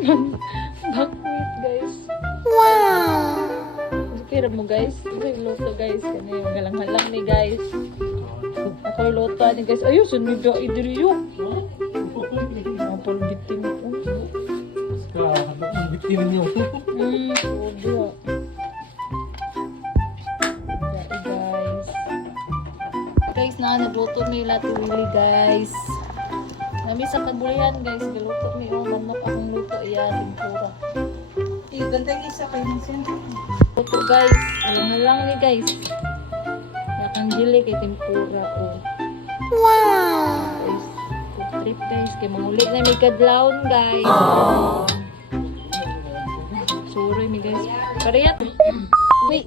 Buckwheat guys. Wow! Kira mo guys. Ito yung luto guys. Kano yung galang-halang ni guys. Ako yung luto ni guys. Ayun, sunod yung idriyo. Ang pulbitin ko. Ang bitin niyo. Sobra. Guys. Guys, nagluto mi latuli guys. Nami sa kabulihan guys, galuto mi manok akong luto iyan tempura. Ganda yung isa kayo ng sentro. Luto guys, alang ni guys. Yakang gili kay tempura ko. Wow! Guys, food trip guys, kay mangulit na may kadlawon guys. Sorry mi guys. Kariyat. Wait.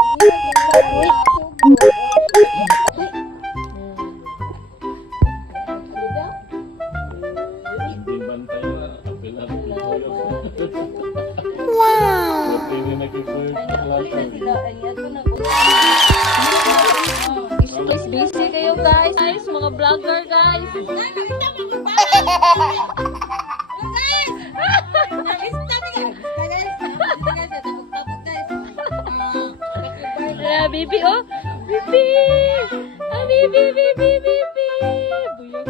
Guys, busy kayo guys. Guys, mga vlogger guys. Bibi oh. Bibi. Ah, bibi. Buyog.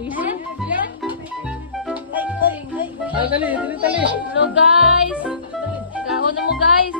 Busy. Ay, dali. Hello guys. Kaon na mo guys.